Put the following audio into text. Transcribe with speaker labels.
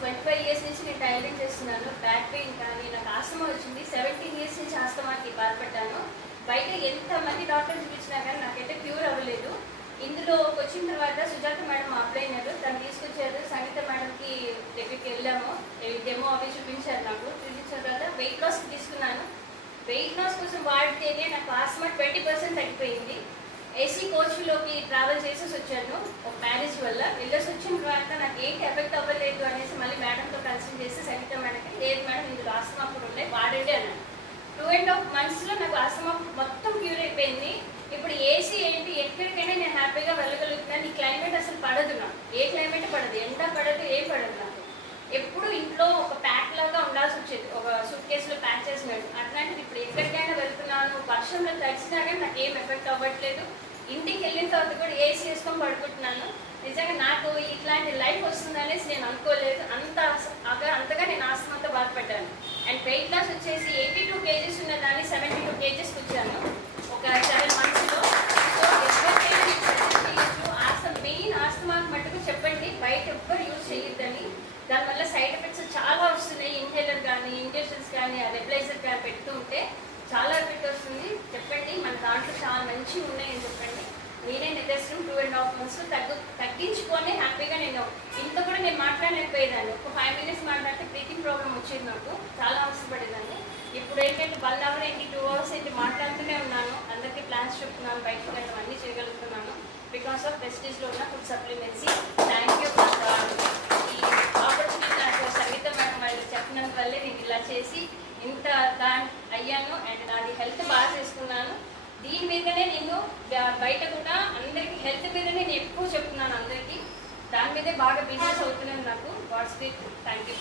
Speaker 1: Twenty five years నుంచి నేను tailoring చేస్తున్నాను. బ్యాక్ పెయిన్ కానీ నాకు ఆస్తమా వచ్చింది. సెవెంటీన్ ఇయర్స్ నుంచి ఆస్తమాకి బాధపడ్డాను బయట ఎంత మంది డాక్టర్ చూపించినా కానీ నాకైతే క్యూర్ అవ్వలేదు. ఇందులో వచ్చిన తర్వాత సుజాత మేడం అప్లై అయినారు తను తీసుకొచ్చారు. సంగీత మేడంకి దగ్గరికి వెళ్ళాము. డెమో అవి చూపించారు నాకు. చూపించిన తర్వాత వెయిట్ లాస్ తీసుకున్నాను. వెయిట్ లాస్ కోసం వాడితేనే నాకు ఆస్మా ట్వంటీ పర్సెంట్ తగ్గిపోయింది. ఏసీ కోచ్లోకి ట్రావెల్ చేసేసి వచ్చాను. ఒక మ్యారేజ్ వల్ల. వెళ్ళేసి వచ్చిన తర్వాత నాకు ఏంటి ఎఫెక్ట్ అవ్వలేదు అనేసి మళ్ళీ మేడంతో కన్సల్ట్ చేసి సంగీత మేడంకి లేదు మేడం ఇందులో ఆస్తమా కూడా ఉండే టూ అండ్ హాఫ్ మంత్స్లో నాకు ఆస్తమా మొత్తం క్యూర్ అయిపోయింది. ఇప్పుడు ఏసీ ఏంటి ఎక్కడికైనా నేను హ్యాపీగా వెళ్ళగలుగుతున్నాను ఈ క్లైమేట్ అసలు పడదు నాకు. ఏ క్లైమేట్ పడదు. ఎండ పడదు ఏం పడదు నాకు. ఎప్పుడు ఇంట్లో ఒక ప్యాక్ లాగా ఉండాల్సి వచ్చేది. ఒక సూట్ కేసులో ప్యాక్ చేసినట్టు. అట్లాంటిది ఇప్పుడు ఎక్కడికైనా వెళ్తున్నాను వర్షంలో తడిచినా కానీ నాకు ఏం ఎఫెక్ట్ అవ్వట్లేదు. ఇంటికి వెళ్ళిన తర్వాత కూడా ఏసీ వేసుకొని పడుకుంటున్నాను. నిజంగా నాకు ఇట్లాంటి లైఫ్ వస్తుందనేసి నేను అనుకోలేదు. అంత అగా అంతగా నేను ఆస్తమాతో బాధపడ్డాను అండ్ వెయిట్ లాస్ వచ్చేసి ఎయిటీ టూ కేజీస్ ఉన్న దాన్ని సెవెంటీ టూ కేజెస్కి వచ్చాను ఒక సెవెన్ మంత్స్లో సో మెయిన్ ఆస్తమాకు మటుకు చెప్పండి. బయట ఎవ్వరు యూజ్ చేయొద్దని. దానివల్ల సైడ్ ఎఫెక్ట్స్ చాలా వస్తున్నాయి. ఇన్హేలర్ కానీ ఇంజెక్షన్స్ కానీ రెబ్లైజర్ కానీ పెడుతూ ఉంటే చాలా ఎఫెక్ట్ వస్తుంది. చెప్పండి. మన దాంట్లో చాలా మంచివి ఉన్నాయని చెప్పండి. నేనే నిదర్శనం టూ అండ్ హాఫ్ మంత్స్ తగ్గు తగ్గించుకొని హ్యాపీగా నేను ఇంత కూడా నేను మాట్లాడలేకపోయేదాన్ని. ఒక ఫైవ్ మినిట్స్ మాట్లాడితే బ్రీతింగ్ ప్రాబ్లం వచ్చేది నాకు. చాలా అవసరపడేదాన్ని. ఇప్పుడు ఏంటంటే వన్ అవర్ ఏంటి టూ అవర్స్ ఏంటి మాట్లాడుతూనే ఉన్నాను. అందరికీ ప్లాన్స్ చెప్తున్నాను బయటకు వెళ్ళడం అన్నీ చేయగలుగుతున్నాను. బికాస్ ఆఫ్ వెస్టేజ్లో ఉన్న ఫుడ్ సప్లిమెంట్సీ థ్యాంక్ యూ ఈ ఆపర్చునిటీ నాకు సంగీత మేడం వాళ్ళు చెప్పినందు వల్లే నేను ఇలా చేసి ఇంత దా అయ్యాను అండ్ నాది హెల్త్ బాగా చేసుకున్నాను దీని మీదనే నేను బయట కూడా అందరికీ హెల్త్ మీదనే నేను ఎక్కువ చెప్తున్నాను అందరికీ. దాని మీదే బాగా బిజినెస్ అవుతున్నాను నాకు. Watts speak thank you